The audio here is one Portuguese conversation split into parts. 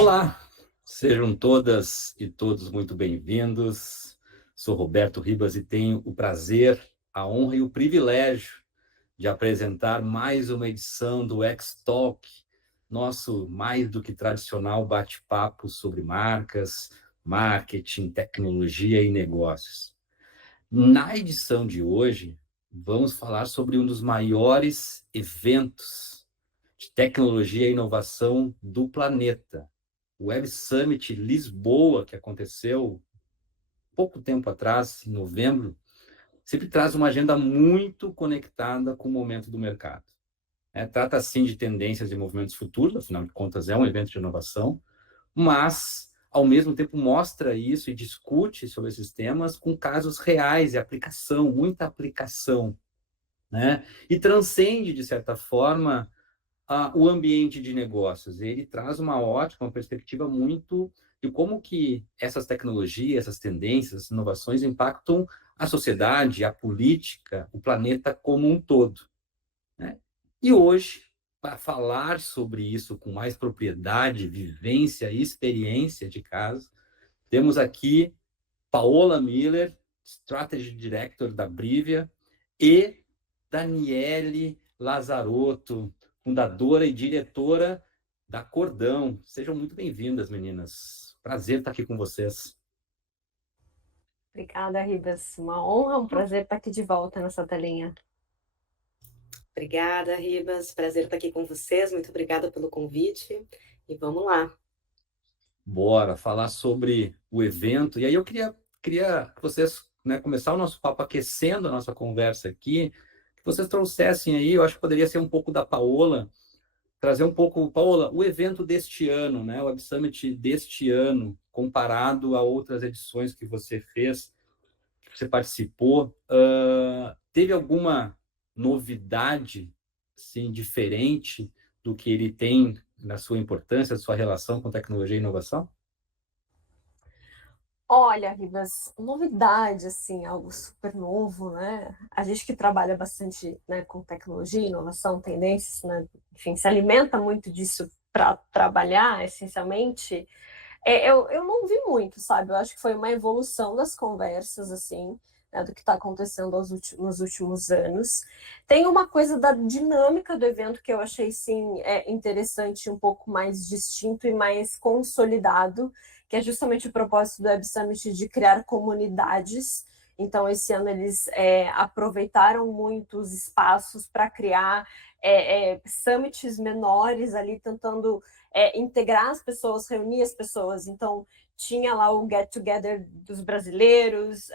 Olá, sejam todas e todos muito bem-vindos. Sou Roberto Ribas e tenho o prazer, a honra e o privilégio de apresentar mais uma edição do X-Talk, nosso mais do que tradicional bate-papo sobre marcas, marketing, tecnologia e negócios. Na edição de hoje, vamos falar sobre um dos maiores eventos de tecnologia e inovação do planeta, o Web Summit Lisboa, que aconteceu pouco tempo atrás, em novembro, sempre traz uma agenda muito conectada com o momento do mercado. Trata, sim, de tendências e movimentos futuros, afinal de contas, é um evento de inovação, mas, ao mesmo tempo, mostra isso e discute sobre esses temas com casos reais e aplicação, muita aplicação, né? E transcende, de certa forma, o ambiente de negócios. Ele traz uma ótica, uma perspectiva muito de como que essas tecnologias, essas tendências, essas inovações impactam a sociedade, a política, o planeta como um todo, né? E hoje, para falar sobre isso com mais propriedade, vivência e experiência de caso, temos aqui Paola Miller, Strategy Director da Brivia, e Daniele Lazarotto, fundadora e diretora da Cordão. Sejam muito bem-vindas, meninas. Prazer estar aqui com vocês. Obrigada, Ribas. Uma honra, um prazer estar aqui de volta nessa telinha. Obrigada, Ribas. Prazer estar aqui com vocês. Muito obrigada pelo convite. E vamos lá. Bora falar sobre o evento. E aí eu queria que vocês, né, começar o nosso papo aquecendo a nossa conversa aqui, que vocês trouxessem aí, eu acho que poderia ser um pouco da Paola, trazer um pouco, Paola, o evento deste ano, né, o Web Summit deste ano, comparado a outras edições que você fez, que você participou, teve alguma novidade, assim, diferente do que ele tem na sua importância, sua relação com tecnologia e inovação? Olha, Ribas, novidade, assim, algo super novo, né? A gente que trabalha bastante, né, com tecnologia, inovação, tendências, né? Enfim, se alimenta muito disso para trabalhar, essencialmente. Eu não vi muito, sabe? Eu acho que foi uma evolução das conversas, assim, né, do que está acontecendo nos últimos anos. Tem uma coisa da dinâmica do evento que eu achei, sim, interessante, um pouco mais distinto e mais consolidado, que é justamente o propósito do Web Summit de criar comunidades. Então, esse ano eles aproveitaram muito os espaços para criar summits menores ali, tentando integrar as pessoas, reunir as pessoas. Então, tinha lá o get together dos brasileiros,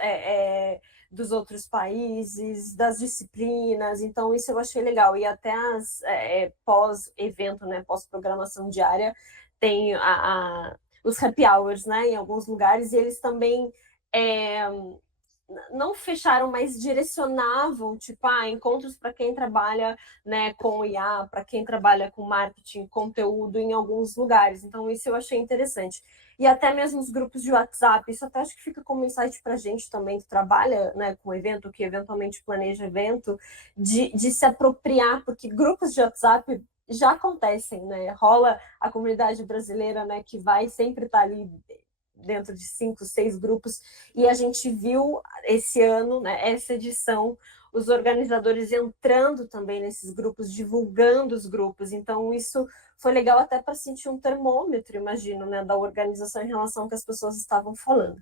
dos outros países, das disciplinas. Então, isso eu achei legal. E até as pós-evento, né, pós-programação diária, tem os happy hours, né, em alguns lugares, e eles também não fecharam, mas direcionavam, tipo, encontros para quem trabalha, né, com IA, para quem trabalha com marketing, conteúdo em alguns lugares. Então, isso eu achei interessante. E até mesmo os grupos de WhatsApp, isso até acho que fica como insight para a gente também que trabalha, né, com evento, que eventualmente planeja evento, de se apropriar, porque grupos de WhatsApp já acontecem, né? Rola a comunidade brasileira, né, que vai sempre estar ali dentro de 5, 6 grupos, e a gente viu esse ano, né, essa edição, os organizadores entrando também nesses grupos, divulgando os grupos. Então, isso foi legal até para sentir um termômetro, imagino, né, da organização em relação ao que as pessoas estavam falando.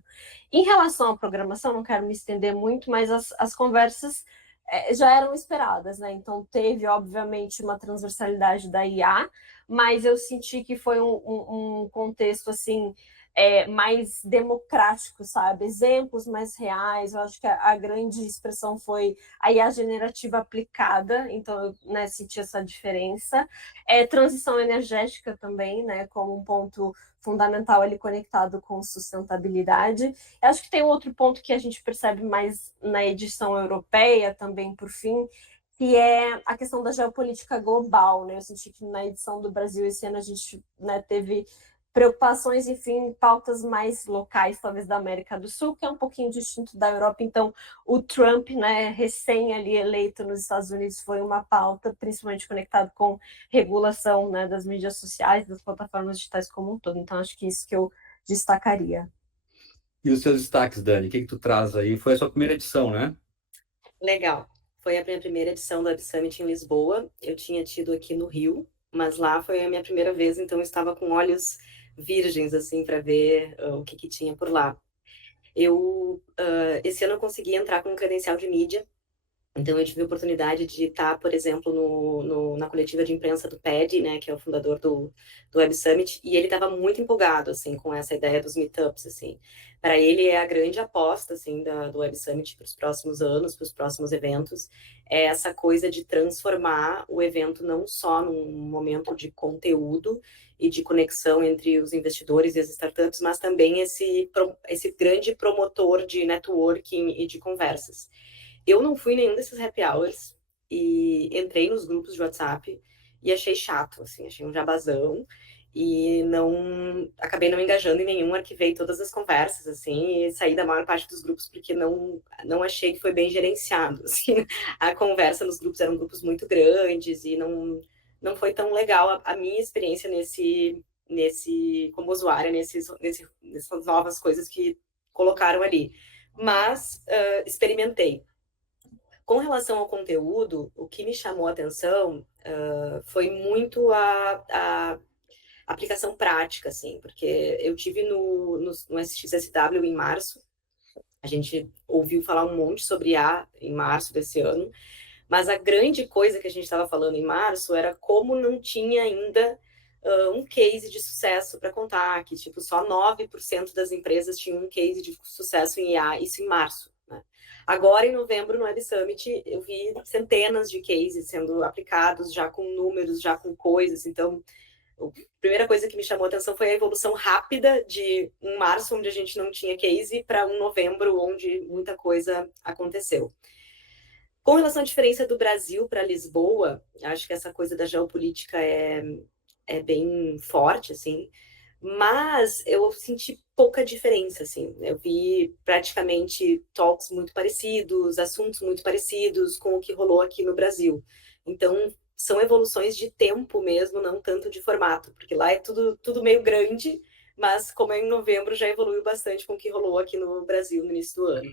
Em relação à programação, não quero me estender muito, mas as conversas já eram esperadas, né? Então, teve, obviamente, uma transversalidade da IA, mas eu senti que foi um contexto, assim, mais democrático, sabe? Exemplos mais reais. Eu acho que a grande expressão foi a IA generativa aplicada, então eu, né, senti essa diferença. Transição energética também, né, como um ponto fundamental ali conectado com sustentabilidade. Eu acho que tem outro ponto que a gente percebe mais na edição europeia também, por fim, que é a questão da geopolítica global, né? Eu senti que na edição do Brasil esse ano a gente, né, teve preocupações, enfim, pautas mais locais, talvez da América do Sul, que é um pouquinho distinto da Europa. Então, o Trump, né, recém ali eleito nos Estados Unidos, foi uma pauta, principalmente conectado com regulação, né, das mídias sociais, das plataformas digitais como um todo. Então, acho que isso que eu destacaria. E os seus destaques, Dani? O que tu traz aí? Foi a sua primeira edição, né? Legal. Foi a minha primeira edição do Web Summit em Lisboa. Eu tinha tido aqui no Rio, mas lá foi a minha primeira vez, então eu estava com olhos virgens, assim, para ver o que tinha por lá. Esse ano eu consegui entrar com um credencial de mídia, então eu tive a oportunidade de estar, por exemplo, na coletiva de imprensa do PED, né, que é o fundador do Web Summit, e ele estava muito empolgado, assim, com essa ideia dos meetups, assim. Para ele é a grande aposta, assim, do Web Summit para os próximos anos, para os próximos eventos, é essa coisa de transformar o evento não só num momento de conteúdo e de conexão entre os investidores e as startups, mas também esse grande promotor de networking e de conversas. Eu não fui em nenhum desses happy hours e entrei nos grupos de WhatsApp e achei chato, assim, achei um jabazão e acabei não engajando em nenhum, arquivei todas as conversas, assim, e saí da maior parte dos grupos porque não achei que foi bem gerenciado, assim, a conversa nos grupos eram grupos muito grandes e não foi tão legal a minha experiência como usuária, nessas novas coisas que colocaram ali. Mas experimentei. Com relação ao conteúdo, o que me chamou a atenção foi muito a aplicação prática, assim, porque eu tive no SXSW em março, a gente ouviu falar um monte sobre IA em março desse ano, mas a grande coisa que a gente estava falando em março era como não tinha ainda um case de sucesso para contar, que tipo, só 9% das empresas tinham um case de sucesso em IA, isso em março. Agora, em novembro, no Web Summit, eu vi centenas de cases sendo aplicados, já com números, já com coisas. Então, a primeira coisa que me chamou a atenção foi a evolução rápida de um março, onde a gente não tinha case, para um novembro, onde muita coisa aconteceu. Com relação à diferença do Brasil para Lisboa, acho que essa coisa da geopolítica é bem forte, assim, mas eu senti pouca diferença, assim. Eu vi praticamente talks muito parecidos, assuntos muito parecidos com o que rolou aqui no Brasil. Então, são evoluções de tempo mesmo, não tanto de formato, porque lá é tudo meio grande, mas como é em novembro, já evoluiu bastante com o que rolou aqui no Brasil no início do ano.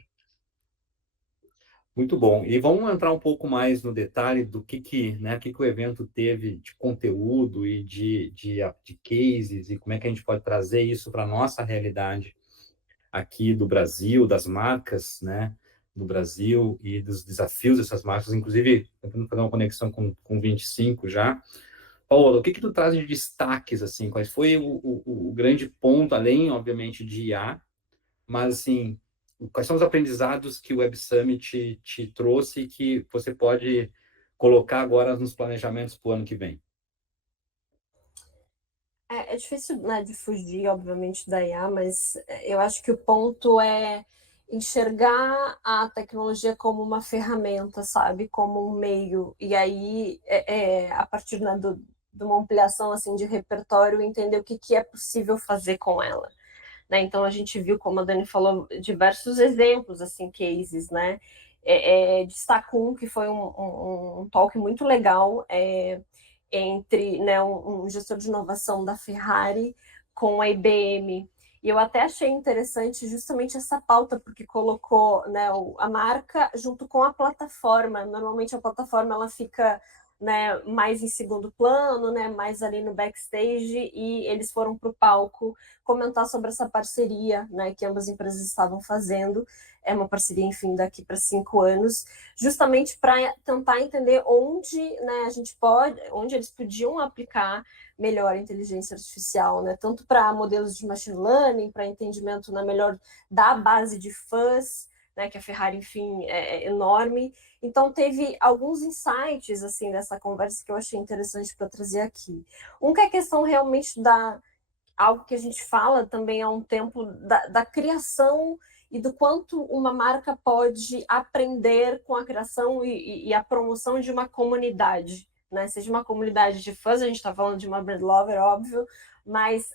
Muito bom. E vamos entrar um pouco mais no detalhe do né, o que o evento teve de conteúdo e de cases e como é que a gente pode trazer isso para a nossa realidade aqui do Brasil, das marcas, né, do Brasil e dos desafios dessas marcas, inclusive tentando fazer uma conexão com 25 já. Paulo, o que tu traz de destaques, assim, quais foi o grande ponto, além, obviamente, de IA, mas, assim, quais são os aprendizados que o Web Summit te trouxe e que você pode colocar agora nos planejamentos para o ano que vem? É difícil, né, de fugir, obviamente, da IA, mas eu acho que o ponto é enxergar a tecnologia como uma ferramenta, sabe? Como um meio. E aí, a partir, né, de uma ampliação assim, de repertório, entender o que é possível fazer com ela. Né? Então, a gente viu, como a Dani falou, diversos exemplos, assim, cases, né? Destaco um que foi um talk muito legal, entre, né, um gestor de inovação da Ferrari com a IBM. E eu até achei interessante justamente essa pauta, porque colocou, né, a marca junto com a plataforma. Normalmente a plataforma ela fica, né, mais em segundo plano, né, mais ali no backstage, e eles foram para o palco comentar sobre essa parceria, né, que ambas empresas estavam fazendo. É uma parceria, enfim, daqui para 5 anos, justamente para tentar entender onde, né, a gente pode, onde eles podiam aplicar melhor a inteligência artificial, né, tanto para modelos de machine learning, para entendimento, né, melhor da base de fãs, né, que a Ferrari, enfim, é enorme. Então, teve alguns insights, assim, dessa conversa que eu achei interessante para trazer aqui. Um que é a questão realmente algo que a gente fala também há um tempo, da criação e do quanto uma marca pode aprender com a criação e a promoção de uma comunidade, né? Seja uma comunidade de fãs, a gente está falando de uma brand lover, óbvio, mas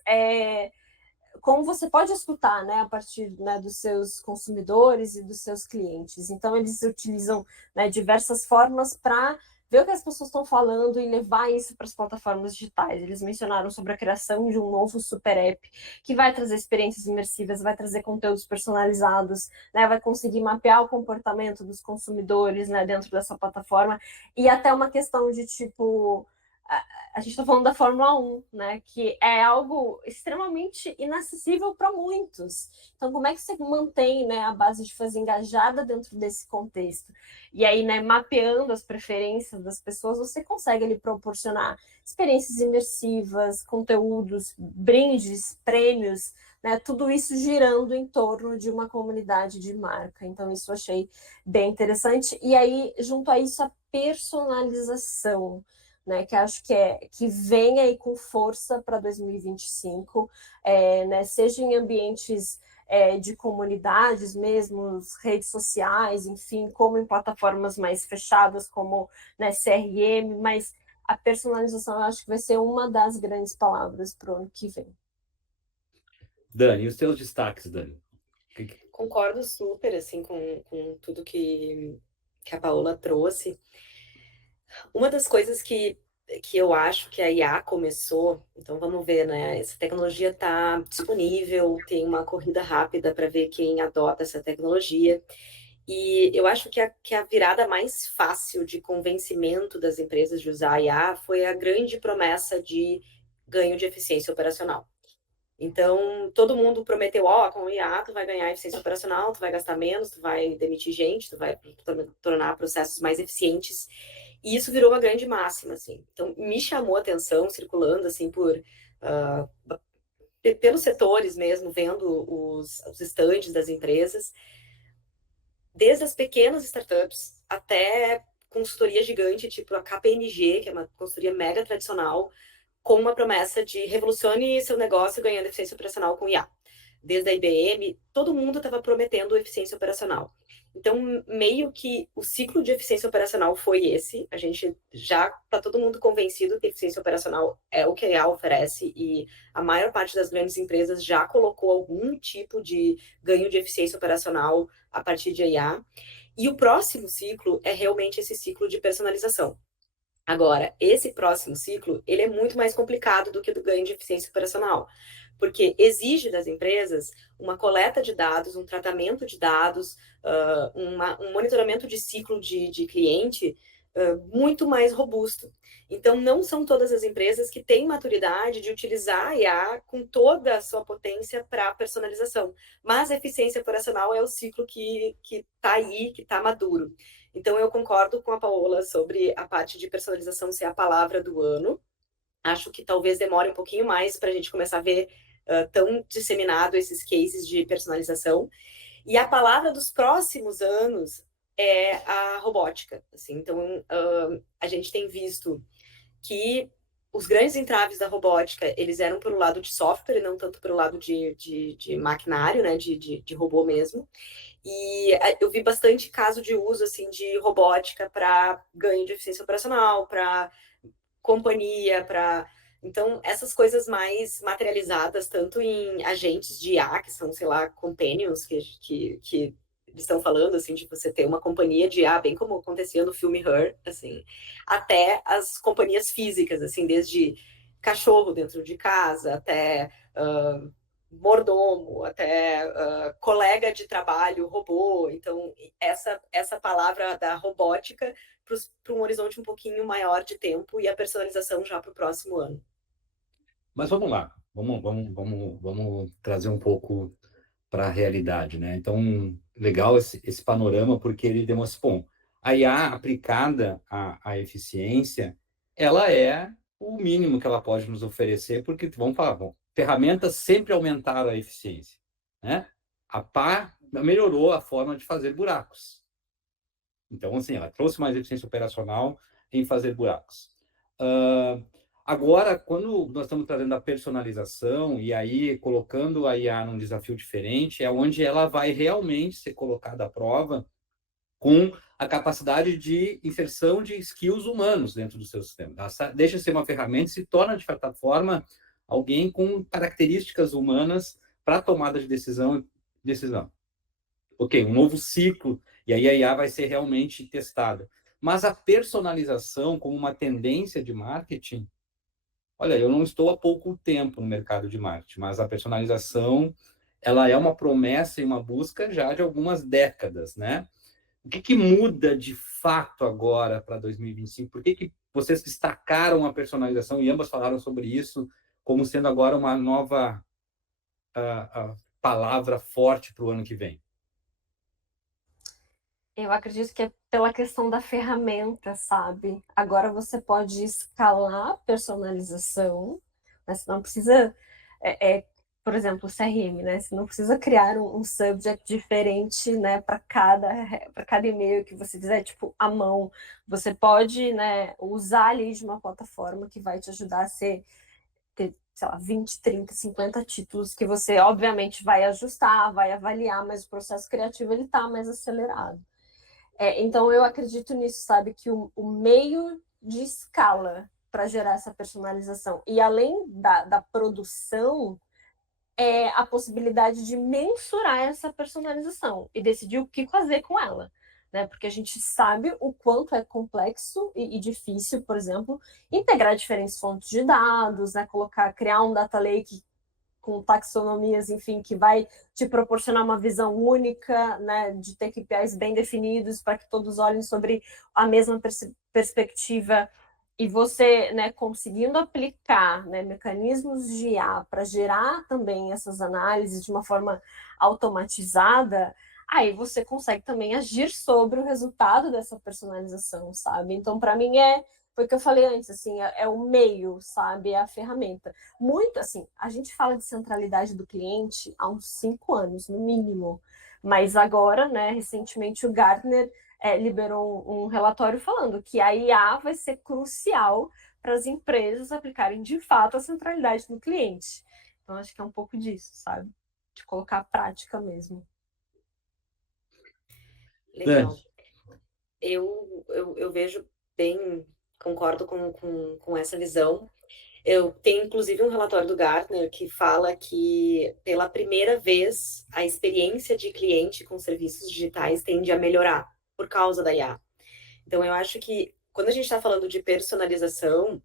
como você pode escutar, né, a partir, né, dos seus consumidores e dos seus clientes. Então, eles utilizam, né, diversas formas para ver o que as pessoas estão falando e levar isso para as plataformas digitais. Eles mencionaram sobre a criação de um novo super app que vai trazer experiências imersivas, vai trazer conteúdos personalizados, né, vai conseguir mapear o comportamento dos consumidores, né, dentro dessa plataforma, e até uma questão de tipo a gente está falando da Fórmula 1, né? Que é algo extremamente inacessível para muitos. Então, como é que você mantém, né, a base de fãs engajada dentro desse contexto? E aí, né, mapeando as preferências das pessoas, você consegue ali proporcionar experiências imersivas, conteúdos, brindes, prêmios, né? Tudo isso girando em torno de uma comunidade de marca. Então, isso eu achei bem interessante. E aí, junto a isso, a personalização, né, que acho que vem aí com força para 2025, né, seja em ambientes de comunidades mesmo, redes sociais, enfim, como em plataformas mais fechadas, como, né, CRM, mas a personalização eu acho que vai ser uma das grandes palavras para o ano que vem. Dani, e os teus destaques, Dani? Concordo super, assim, com tudo que a Paola trouxe. Uma das coisas que eu acho que a IA começou, então vamos ver, né? Essa tecnologia está disponível, tem uma corrida rápida para ver quem adota essa tecnologia. E eu acho que a virada mais fácil de convencimento das empresas de usar a IA foi a grande promessa de ganho de eficiência operacional. Então, todo mundo prometeu, ó, com o IA tu vai ganhar eficiência operacional, tu vai gastar menos, tu vai demitir gente, tu vai tornar processos mais eficientes. E isso virou uma grande máxima, assim. Então, me chamou a atenção, circulando, assim, pelos setores mesmo, vendo os estandes das empresas, desde as pequenas startups até consultoria gigante, tipo a KPMG, que é uma consultoria mega tradicional, com uma promessa de revolucione seu negócio ganhando eficiência operacional com IA. Desde a IBM, todo mundo estava prometendo eficiência operacional. Então, meio que o ciclo de eficiência operacional foi esse. A gente já está todo mundo convencido que eficiência operacional é o que a IA oferece e a maior parte das grandes empresas já colocou algum tipo de ganho de eficiência operacional a partir de IA. E o próximo ciclo é realmente esse ciclo de personalização. Agora, esse próximo ciclo, ele é muito mais complicado do que o do ganho de eficiência operacional, porque exige das empresas uma coleta de dados, um tratamento de dados, um monitoramento de ciclo de cliente muito mais robusto. Então, não são todas as empresas que têm maturidade de utilizar a IA com toda a sua potência para personalização, mas a eficiência operacional é o ciclo que está aí, que está maduro. Então, eu concordo com a Paola sobre a parte de personalização ser a palavra do ano. Acho que talvez demore um pouquinho mais para a gente começar a ver tão disseminado esses cases de personalização. E a palavra dos próximos anos é a robótica. Assim. Então, a gente tem visto que os grandes entraves da robótica, eles eram pelo lado de software e não tanto pelo lado de maquinário, né, de robô mesmo. E eu vi bastante caso de uso assim de robótica para ganho de eficiência operacional, para companhia, para então essas coisas mais materializadas tanto em agentes de IA, que são, sei lá, companions que eles estão falando assim de você ter uma companhia de IA, bem como acontecia no filme Her, assim, até as companhias físicas, assim, desde cachorro dentro de casa até mordomo, até colega de trabalho, robô. Então, essa palavra da robótica para um horizonte um pouquinho maior de tempo e a personalização já para o próximo ano. Mas vamos lá, vamos trazer um pouco para a realidade, né? Então, legal esse panorama, porque ele demonstra, bom, a IA aplicada à eficiência, ela é o mínimo que ela pode nos oferecer, porque, vamos falar, bom, ferramentas sempre aumentaram a eficiência, né? A pá melhorou a forma de fazer buracos. Então, assim, ela trouxe mais eficiência operacional em fazer buracos. Agora, quando nós estamos trazendo a personalização e aí colocando a IA num desafio diferente, é onde ela vai realmente ser colocada à prova com a capacidade de inserção de skills humanos dentro do seu sistema. Ela deixa de ser uma ferramenta e se torna, de certa forma, alguém com características humanas para tomada de decisão. Ok, um novo ciclo, e aí a IA vai ser realmente testada. Mas a personalização como uma tendência de marketing, olha, eu não estou há pouco tempo no mercado de marketing, mas a personalização, ela é uma promessa e uma busca já de algumas décadas, né? O que muda de fato agora para 2025? Por que vocês destacaram a personalização e ambas falaram sobre isso como sendo agora uma nova palavra forte para o ano que vem? Eu acredito que é pela questão da ferramenta, sabe? Agora você pode escalar a personalização, mas você não precisa, por exemplo, o CRM, né? Você não precisa criar um subject diferente, né, para cada e-mail que você fizer, tipo, à mão. Você pode, né, usar ali de uma plataforma que vai te ajudar a ter, sei lá, 20, 30, 50 títulos que você, obviamente, vai ajustar, vai avaliar, mas o processo criativo ele está mais acelerado. Então, eu acredito nisso, sabe? Que o meio de escala para gerar essa personalização, e além da produção, é a possibilidade de mensurar essa personalização e decidir o que fazer com ela. Né? Porque a gente sabe o quanto é complexo e difícil, por exemplo, integrar diferentes fontes de dados, né? Criar um data lake com taxonomias, enfim, que vai te proporcionar uma visão única, né, de ter KPIs bem definidos para que todos olhem sobre a mesma perspectiva e você, né, conseguindo aplicar, né, mecanismos de IA para gerar também essas análises de uma forma automatizada, aí você consegue também agir sobre o resultado dessa personalização, sabe? Então, para mim, foi o que eu falei antes, assim, é o meio, sabe? É a ferramenta. Muito, assim, a gente fala de centralidade do cliente há uns 5 anos, no mínimo. Mas agora, né, recentemente o Gartner liberou um relatório falando que a IA vai ser crucial para as empresas aplicarem de fato a centralidade no cliente. Então, acho que é um pouco disso, sabe? De colocar a prática mesmo. Legal. Eu vejo bem, concordo com essa visão. Eu tenho, inclusive, um relatório do Gartner que fala que, pela primeira vez, a experiência de cliente com serviços digitais tende a melhorar por causa da IA. Então, eu acho que, quando a gente está falando de personalização,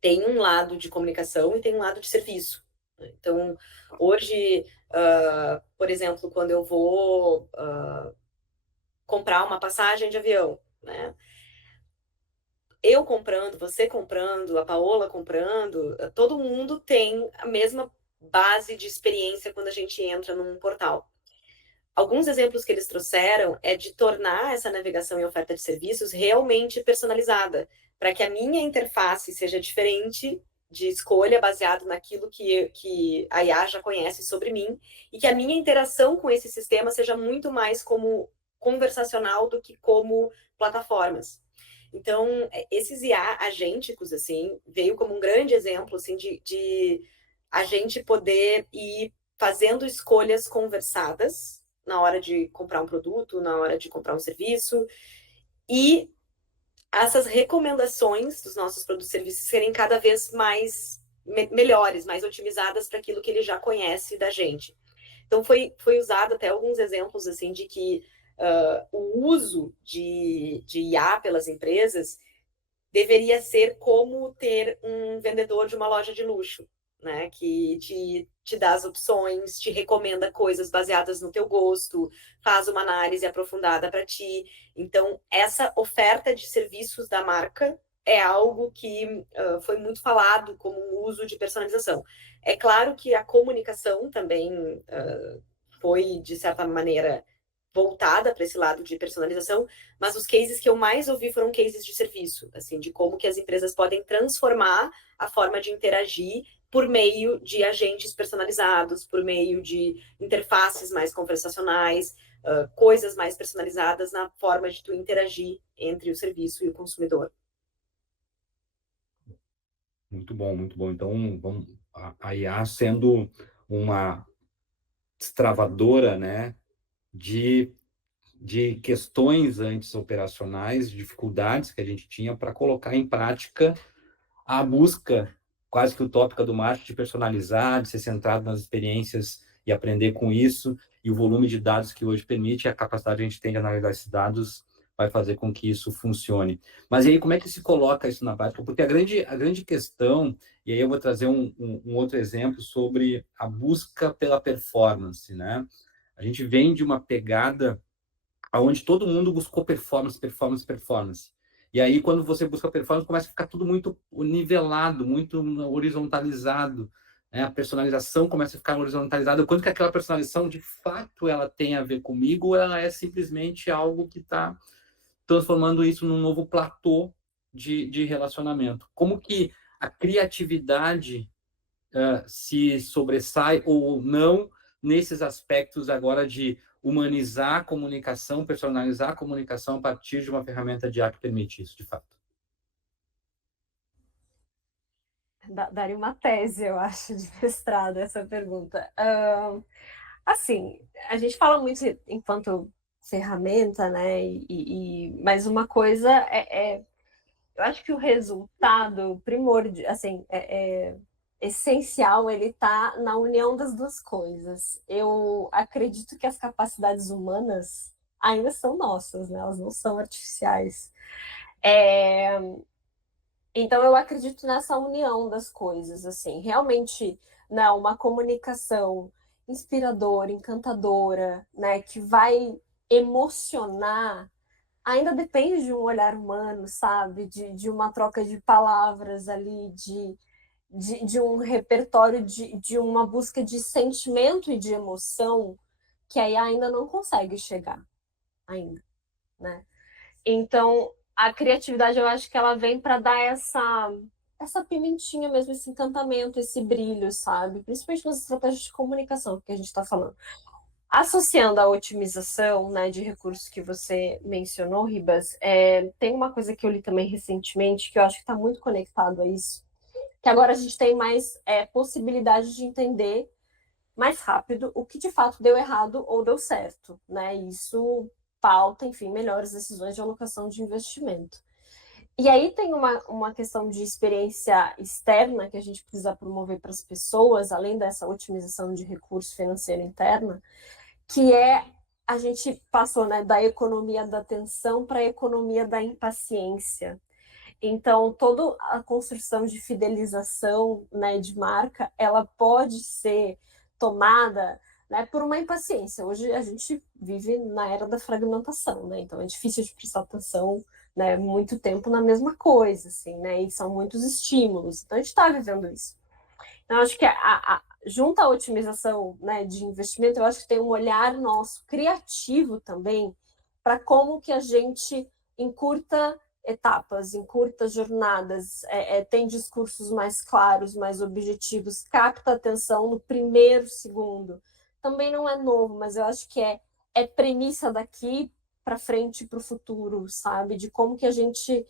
tem um lado de comunicação e tem um lado de serviço. Então, hoje, por exemplo, quando eu vou comprar uma passagem de avião, né? Eu comprando, você comprando, a Paola comprando, todo mundo tem a mesma base de experiência quando a gente entra num portal. Alguns exemplos que eles trouxeram é de tornar essa navegação e oferta de serviços realmente personalizada, para que a minha interface seja diferente de escolha baseado naquilo que a IA já conhece sobre mim e que a minha interação com esse sistema seja muito mais como conversacional do que como plataformas. Então, esses IA agênticos, assim, veio como um grande exemplo, assim, de a gente poder ir fazendo escolhas conversadas na hora de comprar um produto, na hora de comprar um serviço, e essas recomendações dos nossos produtos e serviços serem cada vez mais melhores, mais otimizadas para aquilo que ele já conhece da gente. Então, foi usado até alguns exemplos, assim, de que o uso de IA pelas empresas deveria ser como ter um vendedor de uma loja de luxo, né? Que te dá as opções, te recomenda coisas baseadas no teu gosto, faz uma análise aprofundada para ti. Então, essa oferta de serviços da marca é algo que foi muito falado como um uso de personalização. É claro que a comunicação também foi, de certa maneira, voltada para esse lado de personalização, mas os cases que eu mais ouvi foram cases de serviço, assim, de como que as empresas podem transformar a forma de interagir por meio de agentes personalizados, por meio de interfaces mais conversacionais, coisas mais personalizadas na forma de tu interagir entre o serviço e o consumidor. Muito bom, muito bom. Então, a IA sendo uma destravadora, né, de de questões antes operacionais, dificuldades que a gente tinha para colocar em prática a busca quase que utópica do marketing, de personalizar, de ser centrado nas experiências e aprender com isso, e o volume de dados que hoje permite, a capacidade que a gente tem de analisar esses dados vai fazer com que isso funcione. Mas aí, como é que se coloca isso na prática? Porque a grande questão, e aí eu vou trazer um outro exemplo sobre a busca pela performance, né? A gente vem de uma pegada onde todo mundo buscou performance, performance, performance. E aí, quando você busca performance, começa a ficar tudo muito nivelado, muito horizontalizado, né? A personalização começa a ficar horizontalizada. Quanto que aquela personalização, de fato, ela tem a ver comigo, ou ela é simplesmente algo que está transformando isso num novo platô de relacionamento? Como que a criatividade se sobressai ou não nesses aspectos agora de humanizar a comunicação, personalizar a comunicação a partir de uma ferramenta de IA que permite isso, de fato? Daria uma tese, eu acho, de mestrado essa pergunta. Assim, a gente fala muito enquanto ferramenta, né? Mas uma coisa eu acho que o resultado primordial, assim, essencial, ele está na união das duas coisas. Eu acredito que as capacidades humanas ainda são nossas, né? Elas não são artificiais. É, então eu acredito nessa união das coisas, assim, realmente, né, uma comunicação inspiradora, encantadora, né, que vai emocionar, ainda depende de um olhar humano, sabe? De uma troca de palavras ali, de um repertório, de uma busca de sentimento e de emoção que aí ainda não consegue chegar, ainda, né? Então, a criatividade, eu acho que ela vem para dar essa pimentinha mesmo, esse encantamento, esse brilho, sabe? Principalmente nas estratégias de comunicação que a gente está falando. Associando a otimização, né, de recursos que você mencionou, Ribas, tem uma coisa que eu li também recentemente que eu acho que está muito conectado a isso, que agora a gente tem mais possibilidade de entender mais rápido o que de fato deu errado ou deu certo, né? Isso pauta, enfim, melhores decisões de alocação de investimento. E aí tem uma questão de experiência externa que a gente precisa promover para as pessoas, além dessa otimização de recurso financeiro interna, que a gente passou, né, da economia da atenção para a economia da impaciência. Então, toda a construção de fidelização, né, de marca, ela pode ser tomada, né, por uma impaciência. Hoje a gente vive na era da fragmentação, né? Então é difícil de prestar atenção, né, muito tempo na mesma coisa, assim, né? E são muitos estímulos. Então a gente está vivendo isso. Então, acho que junto à otimização, né, de investimento, eu acho que tem um olhar nosso criativo também para como que a gente encurta etapas, encurta jornadas, tem discursos mais claros, mais objetivos, capta atenção no primeiro segundo. Também não é novo, mas eu acho que é premissa daqui para frente para o futuro, sabe? De como que a gente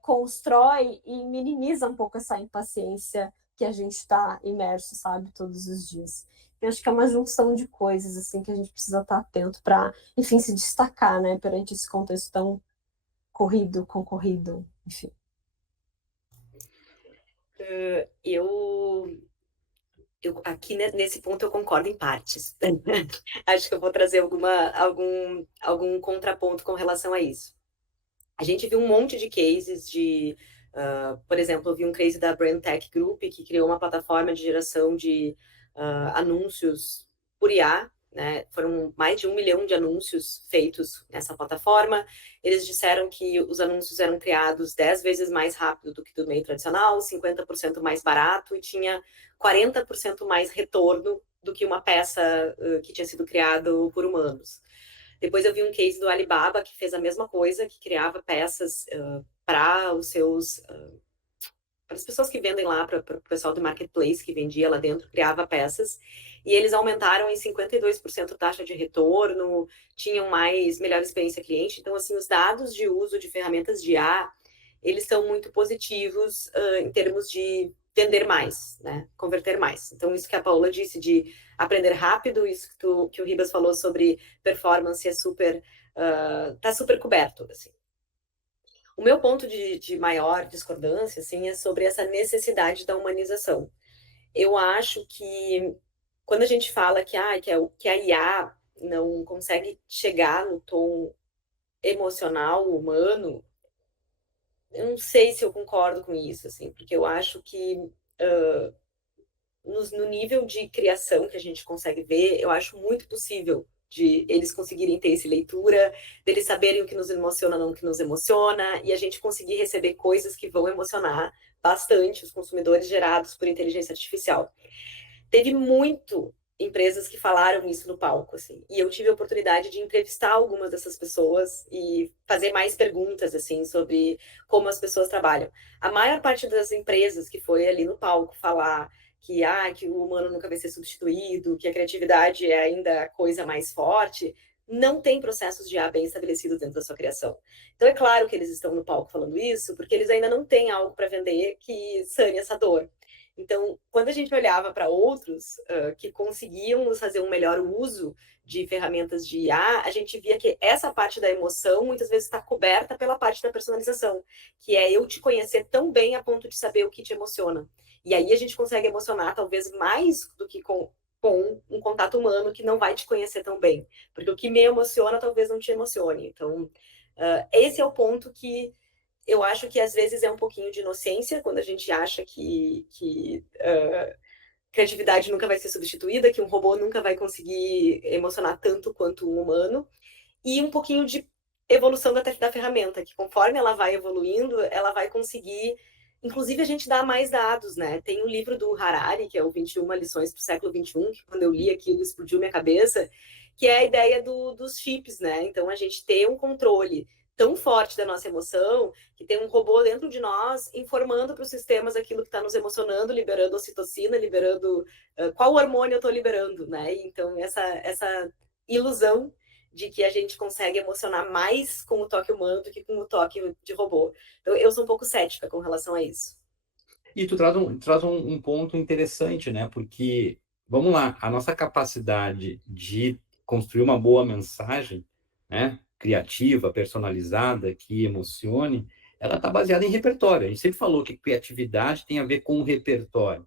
constrói e minimiza um pouco essa impaciência que a gente está imerso, sabe, todos os dias. Eu acho que é uma junção de coisas assim que a gente precisa estar atento para, enfim, se destacar, né, perante esse contexto tão corrido, concorrido, enfim. Eu aqui nesse ponto eu concordo em partes. Acho que eu vou trazer algum contraponto com relação a isso. A gente viu um monte de cases por exemplo, eu vi um case da Brand Tech Group que criou uma plataforma de geração de anúncios por IA, né? Foram mais de 1 milhão de anúncios feitos nessa plataforma. Eles disseram que os anúncios eram criados 10 vezes mais rápido do que do meio tradicional, 50% mais barato e tinha 40% mais retorno do que uma peça que tinha sido criada por humanos. Depois eu vi um case do Alibaba que fez a mesma coisa, que criava peças para os seus... para as pessoas que vendem lá, para o pessoal do marketplace que vendia lá dentro, criava peças, e eles aumentaram em 52% a taxa de retorno, tinham melhor experiência cliente. Então, assim, os dados de uso de ferramentas de IA, eles são muito positivos em termos de vender mais, né? Converter mais. Então, isso que a Paola disse de aprender rápido, isso que o Ribas falou sobre performance é super, tá super coberto, assim. O meu ponto de maior discordância, assim, é sobre essa necessidade da humanização. Eu acho que quando a gente fala que a IA não consegue chegar no tom emocional, humano, eu não sei se eu concordo com isso, assim, porque eu acho que no nível de criação que a gente consegue ver, eu acho muito possível de eles conseguirem ter essa leitura, deles saberem o que nos emociona, não o que nos emociona, e a gente conseguir receber coisas que vão emocionar bastante os consumidores gerados por inteligência artificial. Teve muito empresas que falaram isso no palco, assim, e eu tive a oportunidade de entrevistar algumas dessas pessoas e fazer mais perguntas, assim, sobre como as pessoas trabalham. A maior parte das empresas que foi ali no palco falar que o humano nunca vai ser substituído, que a criatividade é ainda a coisa mais forte, não tem processos de IA bem estabelecidos dentro da sua criação. Então é claro que eles estão no palco falando isso, porque eles ainda não têm algo para vender que sane essa dor. Então, quando a gente olhava para outros que conseguiam fazer um melhor uso de ferramentas de IA, a gente via que essa parte da emoção muitas vezes está coberta pela parte da personalização, que é eu te conhecer tão bem a ponto de saber o que te emociona. E aí a gente consegue emocionar talvez mais do que com um contato humano que não vai te conhecer tão bem. Porque o que me emociona talvez não te emocione. Então, esse é o ponto que eu acho que às vezes é um pouquinho de inocência, quando a gente acha que criatividade nunca vai ser substituída, que um robô nunca vai conseguir emocionar tanto quanto um humano, e um pouquinho de evolução da ferramenta, que conforme ela vai evoluindo, ela vai conseguir. Inclusive, a gente dá mais dados, né? Tem um livro do Harari, que é o 21 lições para o século XXI, que quando eu li aquilo explodiu minha cabeça, que é a ideia dos chips, né? Então, a gente ter um controle tão forte da nossa emoção, que tem um robô dentro de nós informando para os sistemas aquilo que está nos emocionando, liberando ocitocina, liberando qual hormônio eu estou liberando, né? Então, essa ilusão de que a gente consegue emocionar mais com o toque humano do que com o toque de robô. Então, eu sou um pouco cética com relação a isso. E tu traz um ponto interessante, né? Porque, vamos lá, a nossa capacidade de construir uma boa mensagem, né? Criativa, personalizada, que emocione, ela está baseada em repertório. A gente sempre falou que criatividade tem a ver com o repertório.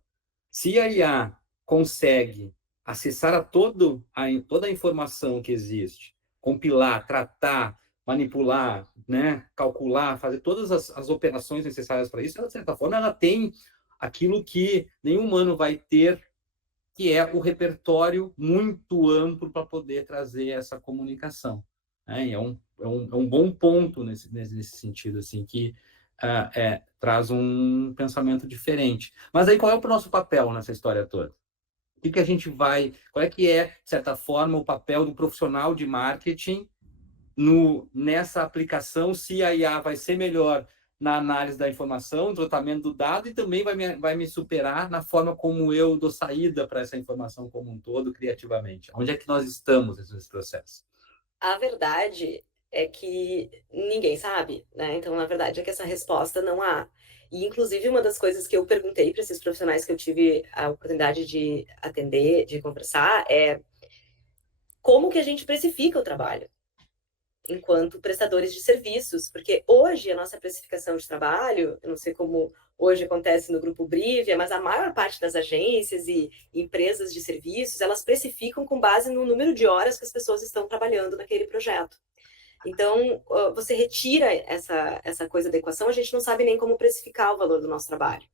Se a IA consegue acessar toda a informação que existe, compilar, tratar, manipular, né, calcular, fazer todas as operações necessárias para isso, ela, de certa forma, ela tem aquilo que nenhum humano vai ter, que é o repertório muito amplo para poder trazer essa comunicação. Né? E é um bom ponto nesse sentido, assim, que traz um pensamento diferente. Mas aí qual é o nosso papel nessa história toda? O que a gente vai... Qual é que é, de certa forma, o papel do profissional de marketing nessa aplicação, se a IA vai ser melhor na análise da informação, no tratamento do dado, e também vai me superar na forma como eu dou saída para essa informação como um todo, criativamente. Onde é que nós estamos nesse processo? A verdade é que ninguém sabe, né? Então, na verdade, é que essa resposta não há. E, inclusive, uma das coisas que eu perguntei para esses profissionais que eu tive a oportunidade de atender, de conversar, é como que a gente precifica o trabalho enquanto prestadores de serviços, porque hoje a nossa precificação de trabalho, eu não sei como hoje acontece no Grupo Brivia, mas a maior parte das agências e empresas de serviços, elas precificam com base no número de horas que as pessoas estão trabalhando naquele projeto. Então, você retira essa coisa da equação, a gente não sabe nem como precificar o valor do nosso trabalho.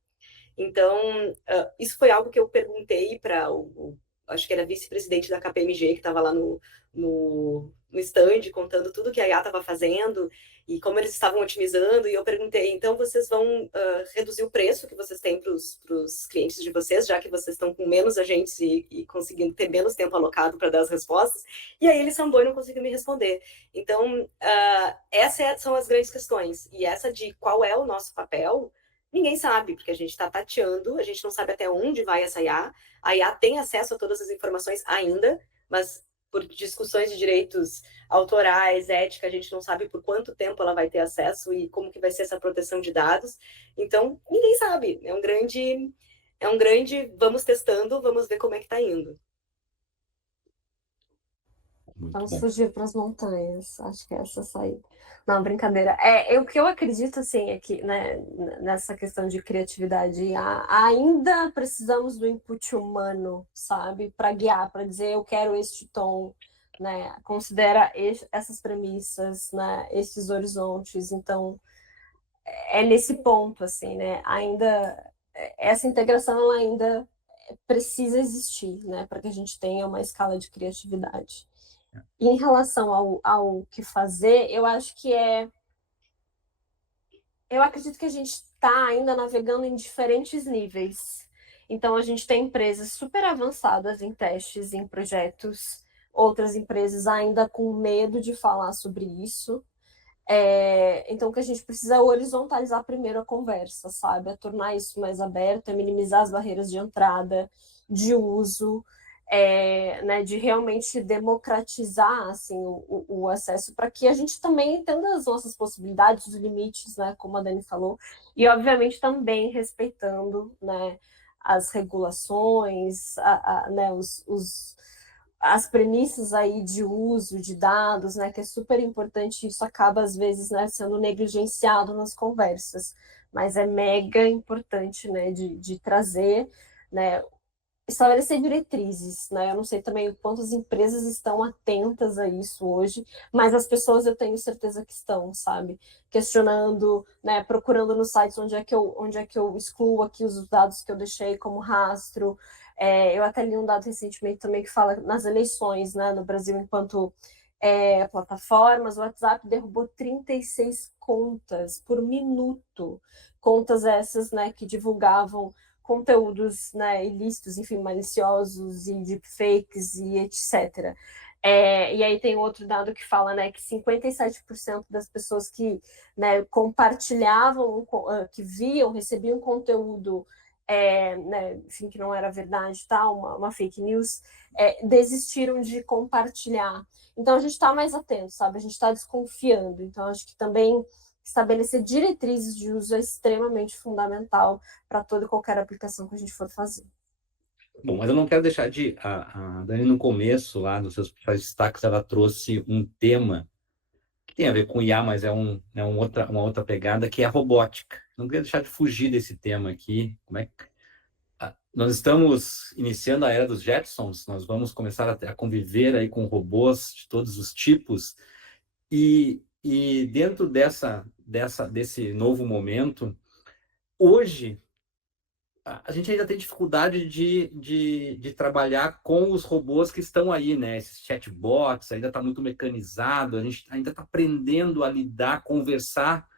Então, isso foi algo que eu perguntei para acho que era vice-presidente da KPMG, que estava lá no stand, contando tudo que a IA estava fazendo e como eles estavam otimizando. E eu perguntei, então vocês vão reduzir o preço que vocês têm para os clientes de vocês, já que vocês estão com menos agentes e conseguindo ter menos tempo alocado para dar as respostas? E aí ele sambou e não conseguiu me responder. Então, essas são as grandes questões. E essa de qual é o nosso papel, ninguém sabe, porque a gente está tateando, a gente não sabe até onde vai essa IA. A IA tem acesso a todas as informações ainda, mas por discussões de direitos autorais, ética, a gente não sabe por quanto tempo ela vai ter acesso e como que vai ser essa proteção de dados. Então, ninguém sabe. É um grande vamos testando, vamos ver como é que está indo. Muito Vamos bom. fugir para as montanhas. Acho que é essa a saída. Não, brincadeira. O que eu acredito, assim, é que, né, nessa questão de criatividade, ainda precisamos do input humano, sabe? Para guiar, para dizer, eu quero este tom, né? Considera essas premissas, né? Estes horizontes. Então, é nesse ponto, assim, né? Ainda, essa integração, ela ainda precisa existir, né? Para que a gente tenha uma escala de criatividade. E em relação ao que fazer, eu acho que eu acredito que a gente está ainda navegando em diferentes níveis. Então, a gente tem empresas super avançadas em testes, em projetos, outras empresas ainda com medo de falar sobre isso. Então, o que a gente precisa é horizontalizar primeiro a conversa, sabe? É tornar isso mais aberto, é minimizar as barreiras de entrada, de uso, né, de realmente democratizar assim, o acesso para que a gente também entenda as nossas possibilidades, os limites, né, como a Dani falou, e obviamente também respeitando, né, as regulações, né, as premissas aí de uso de dados, né, que é super importante, isso acaba às vezes, né, sendo negligenciado nas conversas, mas é mega importante, né, de trazer, né, estabelecer diretrizes, né? Eu não sei também quantas empresas estão atentas a isso hoje, mas as pessoas eu tenho certeza que estão, sabe? Questionando, né? Procurando nos sites onde é que eu excluo aqui os dados que eu deixei como rastro. Eu até li um dado recentemente também que fala nas eleições, né? No Brasil, enquanto plataformas, o WhatsApp derrubou 36 contas por minuto. Contas essas, né, que divulgavam conteúdos, né, ilícitos, enfim, maliciosos e deepfakes e etc. E aí tem outro dado que fala, né, que 57% das pessoas que, né, compartilhavam, que viam, recebiam conteúdo, né, enfim, que não era verdade, tá, uma fake news, desistiram de compartilhar. Então a gente está mais atento, sabe? A gente está desconfiando. Então acho que também estabelecer diretrizes de uso é extremamente fundamental para toda e qualquer aplicação que a gente for fazer. Bom, mas eu não quero deixar de... A Dani, no começo, lá nos seus principais destaques, ela trouxe um tema que tem a ver com IA, mas uma outra pegada, que é a robótica. Não queria deixar de fugir desse tema aqui. Nós estamos iniciando a era dos Jetsons, nós vamos começar a conviver aí com robôs de todos os tipos, e dentro desse novo momento, hoje, a gente ainda tem dificuldade de trabalhar com os robôs que estão aí, né? Esses chatbots, ainda está muito mecanizado, a gente ainda está aprendendo a lidar, conversar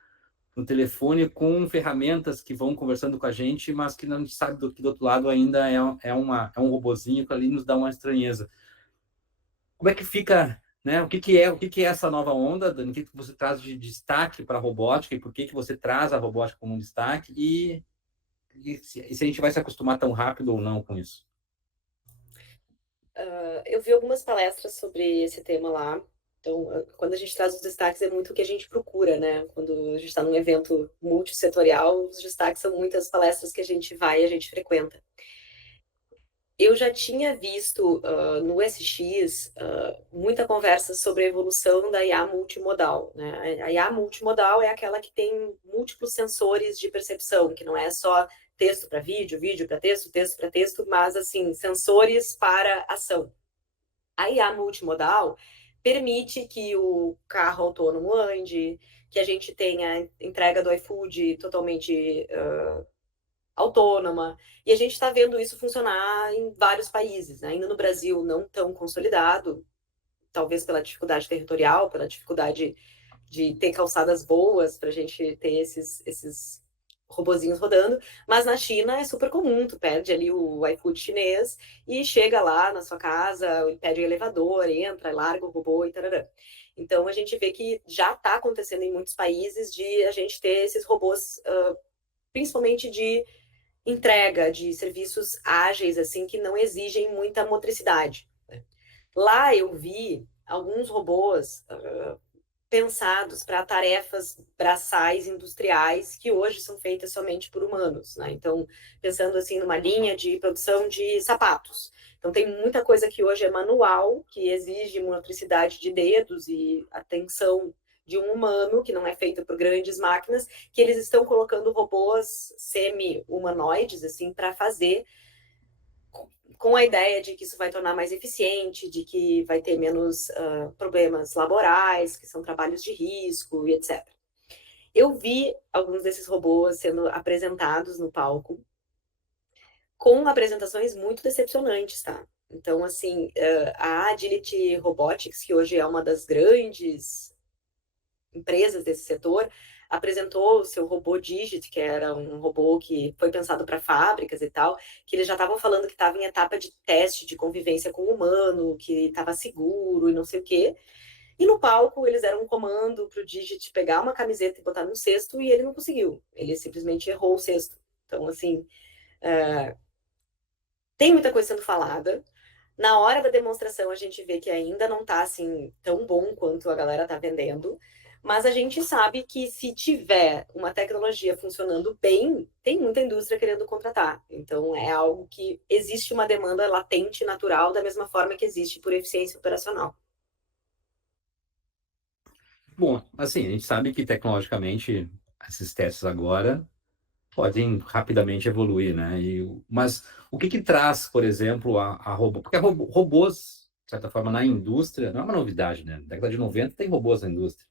no telefone com ferramentas que vão conversando com a gente, mas que não a gente sabe que do outro lado ainda é um robozinho que ali nos dá uma estranheza. Como é que fica, né? O que é essa nova onda, Dani? O que você traz de destaque para a robótica e por que você traz a robótica como um destaque e se a gente vai se acostumar tão rápido ou não com isso? Eu vi algumas palestras sobre esse tema lá. Então, quando a gente traz os destaques, é muito o que a gente procura, né? Quando a gente está num evento multissetorial, os destaques são muitas palestras que a gente vai e a gente frequenta. Eu já tinha visto no SX muita conversa sobre a evolução da IA multimodal, né? A IA multimodal é aquela que tem múltiplos sensores de percepção, que não é só texto para vídeo, vídeo para texto, texto para texto, mas assim, sensores para ação. A IA multimodal permite que o carro autônomo ande, que a gente tenha entrega do iFood totalmente autônoma, e a gente está vendo isso funcionar em vários países, né? Ainda no Brasil não tão consolidado, talvez pela dificuldade territorial, pela dificuldade de ter calçadas boas para a gente ter esses robozinhos rodando, mas na China é super comum, tu pede ali o iFood chinês e chega lá na sua casa, pede o elevador, entra, larga o robô e tarará. Então a gente vê que já está acontecendo em muitos países de a gente ter esses robôs, principalmente de entrega de serviços ágeis, assim, que não exigem muita motricidade, né? Lá eu vi alguns robôs pensados para tarefas braçais industriais que hoje são feitas somente por humanos, né? Então, pensando assim numa linha de produção de sapatos. Então, tem muita coisa que hoje é manual, que exige motricidade de dedos e atenção de um humano, que não é feita por grandes máquinas, que eles estão colocando robôs semi-humanoides, assim, para fazer, com a ideia de que isso vai tornar mais eficiente, de que vai ter menos problemas laborais, que são trabalhos de risco e etc. Eu vi alguns desses robôs sendo apresentados no palco, com apresentações muito decepcionantes, tá? Então, assim, a Agility Robotics, que hoje é uma das grandes empresas desse setor, apresentou o seu robô Digit, que era um robô que foi pensado para fábricas e tal, que eles já estavam falando que estava em etapa de teste de convivência com o humano, que estava seguro e não sei o quê. E no palco eles deram um comando para o Digit pegar uma camiseta e botar num cesto e ele não conseguiu. Ele simplesmente errou o cesto. Então, assim, tem muita coisa sendo falada. Na hora da demonstração, a gente vê que ainda não tá assim tão bom quanto a galera tá vendendo, mas a gente sabe que se tiver uma tecnologia funcionando bem, tem muita indústria querendo contratar. Então é algo que existe uma demanda latente, natural, da mesma forma que existe por eficiência operacional. Bom, assim, a gente sabe que tecnologicamente esses testes agora podem rapidamente evoluir, né? Mas o que traz, por exemplo, a robô? Porque robôs, de certa forma, na indústria, não é uma novidade, né? Na década de 90 tem robôs na indústria.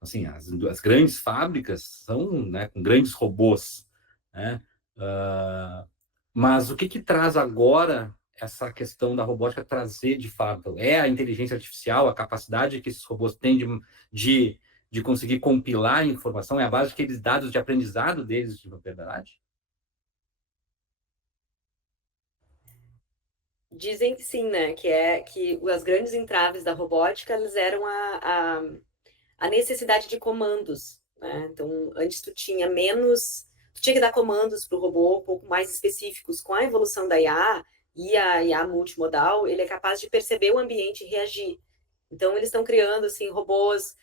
Assim, as grandes fábricas são, né, com grandes robôs, né? Uh, mas o que traz agora essa questão da robótica trazer de fato? É a inteligência artificial, a capacidade que esses robôs têm de, de conseguir compilar a informação? É a base daqueles dados de aprendizado deles de verdade? Dizem que sim, né? Que é que as grandes entraves da robótica eles eram a necessidade de comandos, né? Então, antes tu tinha menos, tu tinha que dar comandos para o robô um pouco mais específicos. Com a evolução da IA e a IA multimodal, ele é capaz de perceber o ambiente e reagir. Então, eles estão criando assim robôs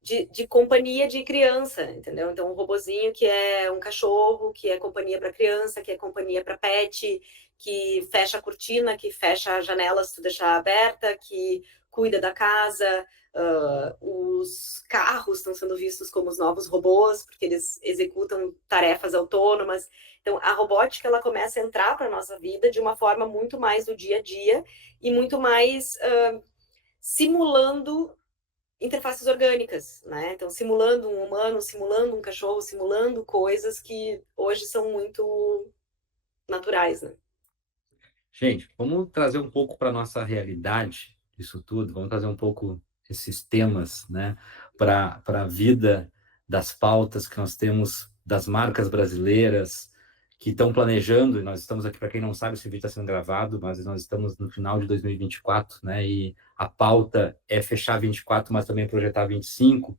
de companhia de criança, entendeu? Então, um robozinho que é um cachorro, que é companhia para criança, que é companhia para pet, que fecha a cortina, que fecha a janela se tu deixar aberta, que cuida da casa. Os carros estão sendo vistos como os novos robôs, porque eles executam tarefas autônomas. Então, a robótica ela começa a entrar para a nossa vida de uma forma muito mais do dia a dia e muito mais simulando interfaces orgânicas, né? Então, simulando um humano, simulando um cachorro, simulando coisas que hoje são muito naturais, né? Gente, vamos trazer um pouco para a nossa realidade isso tudo, vamos trazer um pouco esses temas, né, para a vida das pautas que nós temos das marcas brasileiras que estão planejando, e nós estamos aqui, para quem não sabe, esse vídeo está sendo gravado, mas nós estamos no final de 2024, né, e a pauta é fechar 24, mas também projetar 25.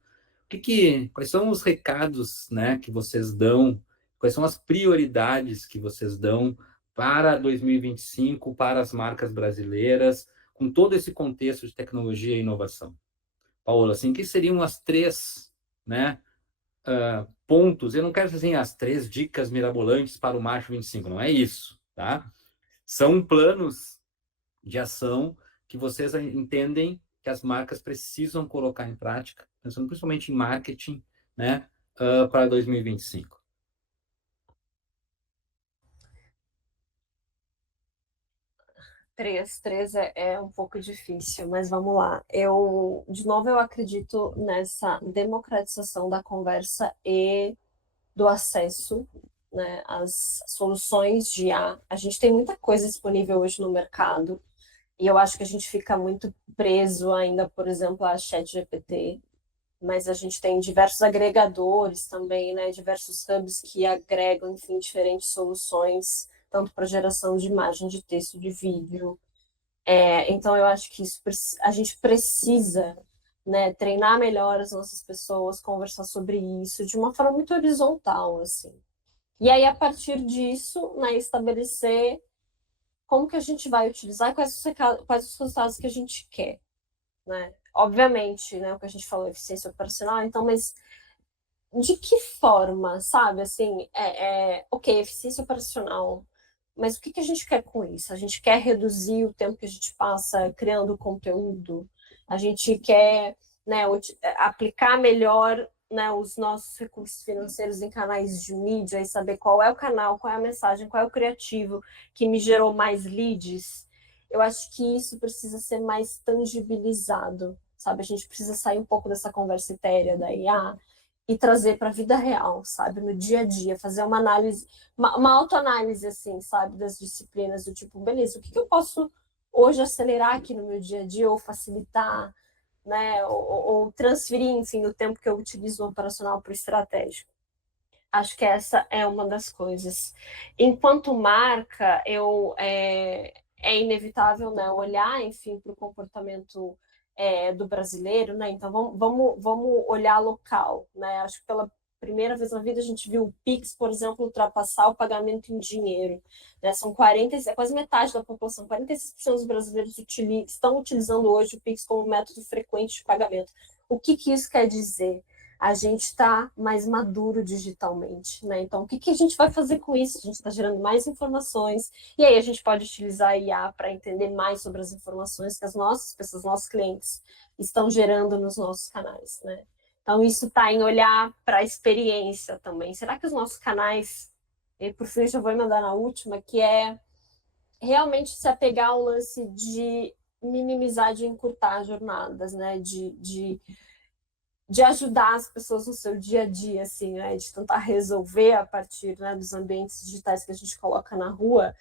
Quais são os recados, né, que vocês dão, quais são as prioridades que vocês dão para 2025, para as marcas brasileiras, com todo esse contexto de tecnologia e inovação? Paola, assim, que seriam as três, né, pontos? Eu não quero dizer assim, as três dicas mirabolantes para o Março 25, não é isso, tá? São planos de ação que vocês entendem que as marcas precisam colocar em prática, pensando principalmente em marketing, né, para 2025. Três é um pouco difícil, mas vamos lá. De novo, eu acredito nessa democratização da conversa e do acesso, né, às soluções de IA. A gente tem muita coisa disponível hoje no mercado, e eu acho que a gente fica muito preso ainda, por exemplo, a ChatGPT, mas a gente tem diversos agregadores também, né, diversos hubs que agregam, enfim, diferentes soluções, tanto para geração de imagem, de texto, de vídeo. Então, eu acho que a gente precisa, né, treinar melhor as nossas pessoas, conversar sobre isso de uma forma muito horizontal, assim. E aí, a partir disso, né, estabelecer como que a gente vai utilizar e quais os resultados que a gente quer, né? Obviamente, né, o que a gente falou, eficiência operacional, então, mas de que forma, sabe? Assim, ok, eficiência operacional, mas o que que a gente quer com isso? A gente quer reduzir o tempo que a gente passa criando conteúdo? A gente quer, né, aplicar melhor, né, os nossos recursos financeiros em canais de mídia e saber qual é o canal, qual é a mensagem, qual é o criativo que me gerou mais leads? Eu acho que isso precisa ser mais tangibilizado, sabe? A gente precisa sair um pouco dessa conversa etérea da IA e trazer para a vida real, sabe? No dia a dia, fazer uma análise, uma autoanálise, assim, sabe? Das disciplinas, do tipo, beleza, o que eu posso hoje acelerar aqui no meu dia a dia ou facilitar, né? Ou transferir, enfim, o tempo que eu utilizo no operacional para o estratégico. Acho que essa é uma das coisas. Enquanto marca, é inevitável, né, olhar, enfim, para o comportamento do brasileiro, né? Então vamos olhar local, né? Acho que pela primeira vez na vida a gente viu o Pix, por exemplo, ultrapassar o pagamento em dinheiro, né? São 40, é quase metade da população, 46% dos brasileiros estão utilizando hoje o Pix como método frequente de pagamento. O que que isso quer dizer? A gente está mais maduro digitalmente, né? Então, o que que a gente vai fazer com isso? A gente está gerando mais informações, e aí a gente pode utilizar a IA para entender mais sobre as informações que as nossas pessoas, nossos clientes, estão gerando nos nossos canais, né? Então, isso está em olhar para a experiência também. Será que os nossos canais, e por fim, já vou mandar na última, que é realmente se apegar ao lance de minimizar, de encurtar jornadas, né? De ajudar as pessoas no seu dia a dia, assim, né? De tentar resolver a partir, né, dos ambientes digitais que a gente coloca na rua,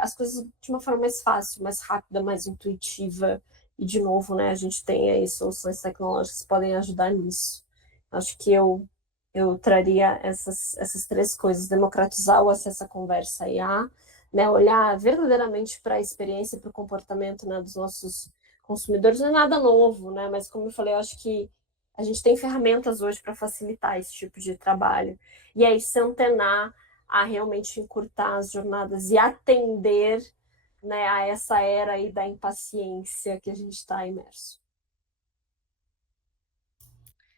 as coisas de uma forma mais fácil, mais rápida, mais intuitiva. E, de novo, né, a gente tem aí soluções tecnológicas que podem ajudar nisso. Acho que eu traria essas três coisas: democratizar o acesso à conversa IA, né, olhar verdadeiramente para a experiência e para o comportamento, né, dos nossos consumidores. Não é nada novo, né, mas como eu falei, eu acho que a gente tem ferramentas hoje para facilitar esse tipo de trabalho. E aí se antenar a realmente encurtar as jornadas e atender, né, a essa era aí da impaciência que a gente está imerso.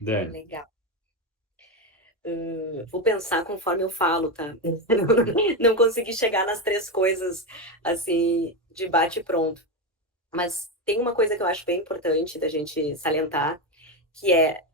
Legal. Vou pensar conforme eu falo, tá? Não consegui chegar nas três coisas assim de bate e pronto. Mas tem uma coisa que eu acho bem importante da gente salientar, que é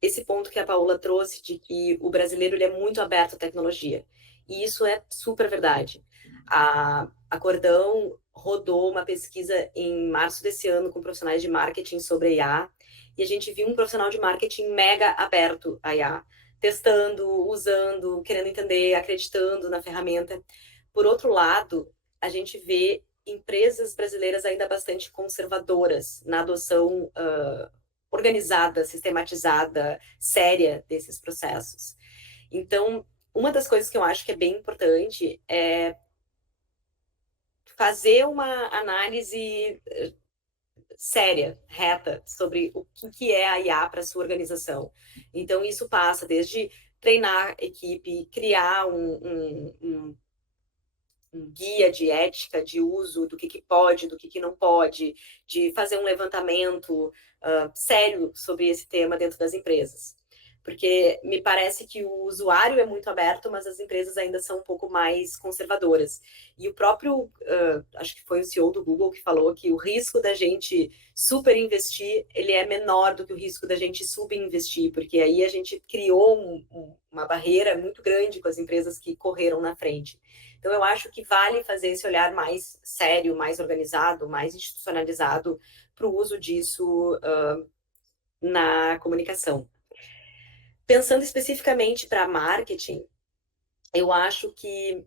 esse ponto que a Paula trouxe de que o brasileiro ele é muito aberto à tecnologia. E isso é super verdade. A Cordão rodou uma pesquisa em março desse ano com profissionais de marketing sobre IA, e a gente viu um profissional de marketing mega aberto à IA, testando, usando, querendo entender, acreditando na ferramenta. Por outro lado, a gente vê empresas brasileiras ainda bastante conservadoras na adoção organizada, sistematizada, séria desses processos. Então, uma das coisas que eu acho que é bem importante é fazer uma análise séria, reta, sobre o que é a IA para a sua organização. Então, isso passa desde treinar a equipe, criar um guia de ética de uso, do que pode, do que não pode, de fazer um levantamento sério sobre esse tema dentro das empresas. Porque me parece que o usuário é muito aberto, mas as empresas ainda são um pouco mais conservadoras. E o próprio, acho que foi o CEO do Google que falou que o risco da gente super investir, ele é menor do que o risco da gente subinvestir, porque aí a gente criou uma barreira muito grande com as empresas que correram na frente. Então, eu acho que vale fazer esse olhar mais sério, mais organizado, mais institucionalizado para o uso disso na comunicação. Pensando especificamente para marketing, eu acho que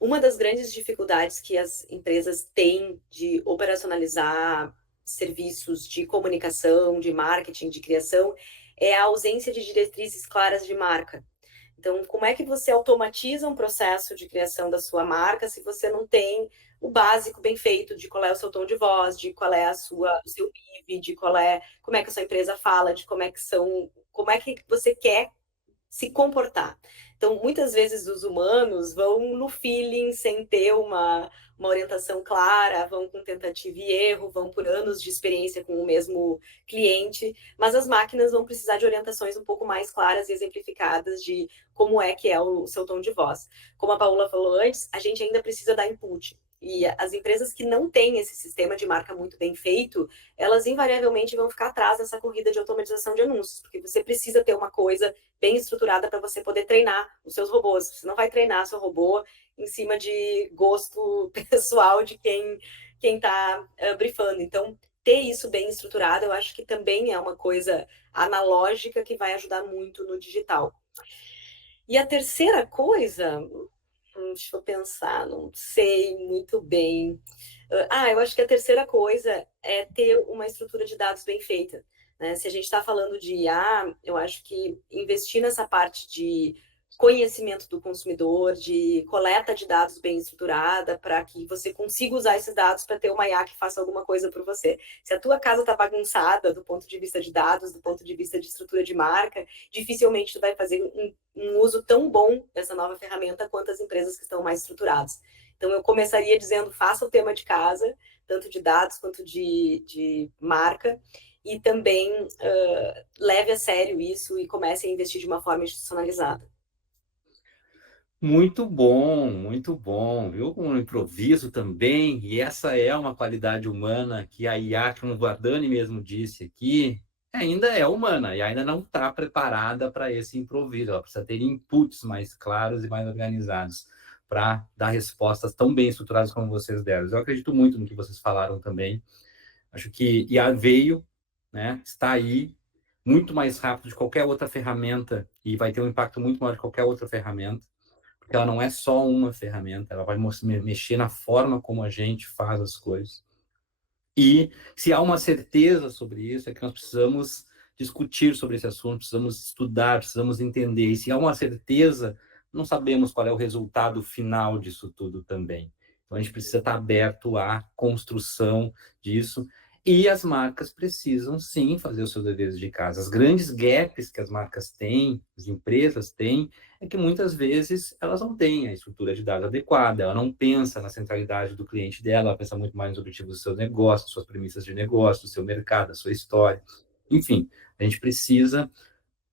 uma das grandes dificuldades que as empresas têm de operacionalizar serviços de comunicação, de marketing, de criação, é a ausência de diretrizes claras de marca. Então, como é que você automatiza um processo de criação da sua marca se você não tem o básico bem feito de qual é o seu tom de voz, de qual é o seu PIB, de como é que a sua empresa fala, de como é que você quer se comportar. Então, muitas vezes os humanos vão no feeling, sem ter uma orientação clara, vão com tentativa e erro, vão por anos de experiência com o mesmo cliente, mas as máquinas vão precisar de orientações um pouco mais claras e exemplificadas de como é que é o seu tom de voz. Como a Paula falou antes, a gente ainda precisa dar input. E as empresas que não têm esse sistema de marca muito bem feito, elas invariavelmente vão ficar atrás nessa corrida de automatização de anúncios, porque você precisa ter uma coisa bem estruturada para você poder treinar os seus robôs. Você não vai treinar seu robô em cima de gosto pessoal de quem está briefando. Então, ter isso bem estruturado, eu acho que também é uma coisa analógica que vai ajudar muito no digital. E a terceira coisa, deixa eu pensar, não sei muito bem. Eu acho que a terceira coisa é ter uma estrutura de dados bem feita. Né? Se a gente está falando de IA, eu acho que investir nessa parte de conhecimento do consumidor, de coleta de dados bem estruturada, para que você consiga usar esses dados para ter uma IA que faça alguma coisa por você. Se a tua casa está bagunçada do ponto de vista de dados, do ponto de vista de estrutura de marca, dificilmente tu vai fazer um uso tão bom dessa nova ferramenta quanto as empresas que estão mais estruturadas. Então, eu começaria dizendo, faça o tema de casa, tanto de dados quanto de marca, e também leve a sério isso e comece a investir de uma forma institucionalizada. Muito bom, viu? Com o improviso também, e essa é uma qualidade humana que a IA, como o Vardani mesmo disse aqui, ainda é humana e ainda não está preparada para esse improviso. Ela precisa ter inputs mais claros e mais organizados para dar respostas tão bem estruturadas como vocês deram. Eu acredito muito no que vocês falaram também. Acho que IA veio, né? Está aí, muito mais rápido de qualquer outra ferramenta e vai ter um impacto muito maior de qualquer outra ferramenta, porque ela não é só uma ferramenta, ela vai mexer na forma como a gente faz as coisas. E se há uma certeza sobre isso, é que nós precisamos discutir sobre esse assunto, precisamos estudar, precisamos entender. E se há uma certeza, não sabemos qual é o resultado final disso tudo também. Então, a gente precisa estar aberto à construção disso. E as marcas precisam, sim, fazer os seus deveres de casa. As grandes gaps que as marcas têm, as empresas têm, é que muitas vezes elas não têm a estrutura de dados adequada, ela não pensa na centralidade do cliente dela, ela pensa muito mais nos objetivos do seu negócio, suas premissas de negócio, do seu mercado, da sua história. Enfim, a gente precisa,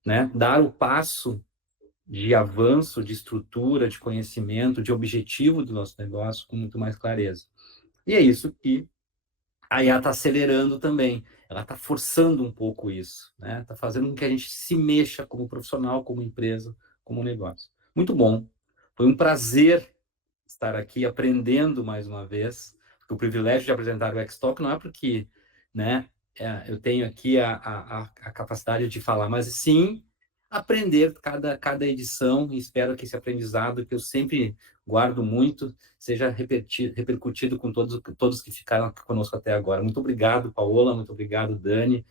né, dar o passo de avanço, de estrutura, de conhecimento, de objetivo do nosso negócio com muito mais clareza. E é isso que a IA está acelerando também, ela está forçando um pouco isso, né? Está fazendo com que a gente se mexa como profissional, como empresa, como negócio. Muito bom, foi um prazer estar aqui aprendendo mais uma vez, porque o privilégio de apresentar o X-Talk não é porque, né, eu tenho aqui a capacidade de falar, mas sim aprender cada edição, e espero que esse aprendizado, que eu sempre guardo muito, seja repercutido com todos que ficaram conosco até agora. Muito obrigado, Paola, muito obrigado, Dani,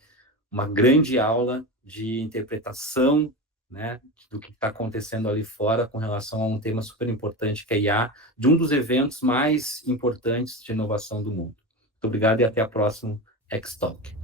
uma grande aula de interpretação, né, do que está acontecendo ali fora com relação a um tema super importante que é a IA, de um dos eventos mais importantes de inovação do mundo. Muito obrigado e até a próxima X-Talk.